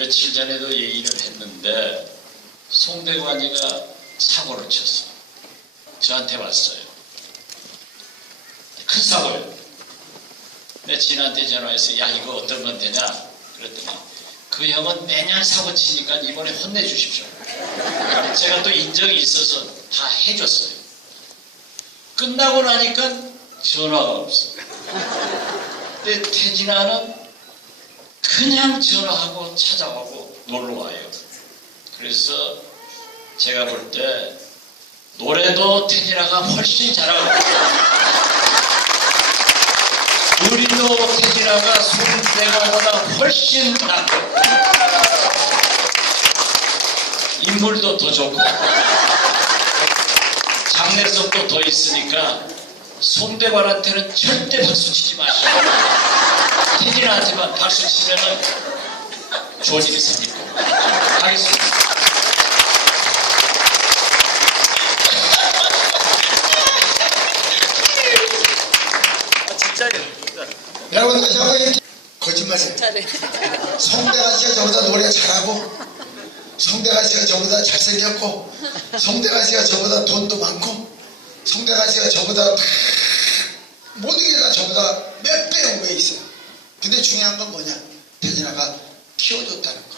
며칠 전에도 얘기를 했는데 송대관이가 사고를 쳤어. 저한테 왔어요. 큰 사고요. 내 진한테 전화해서 야 이거 어떨면 되냐 그랬더니 그 형은 매년 사고 치니까 이번에 혼내주십시오. 제가 또 인정이 있어서 다 해줬어요. 끝나고 나니까 전화가 없어. 근데 태진아는 그냥 전화하고 찾아가고 놀러 와요. 그래서 제가 볼 때 노래도 태진아가 훨씬 잘하고 우리도 태진아가 손대가보다 훨씬 낫고 인물도 더 좋고 장래성도 더 있으니까 손대관한테는 절대 박수 치지 마시고 태진아한테만 박수 치면은 좋은 일이 생길 겁니다. 하겠습니다. 아, 진짜예요. 진짜. 여러분 다시 한번 거짓말이에요. 잘해. 성대가 씨가 저보다 노래 잘하고 성대가 씨가 저보다 잘생겼고 성대가 씨가 저보다 돈도 많고 성대가 씨가 저보다 다 모든 게 다 저보다 몇배 위에 있어요. 근데 중요한 건 뭐냐? 태진아가 키워줬다는 거.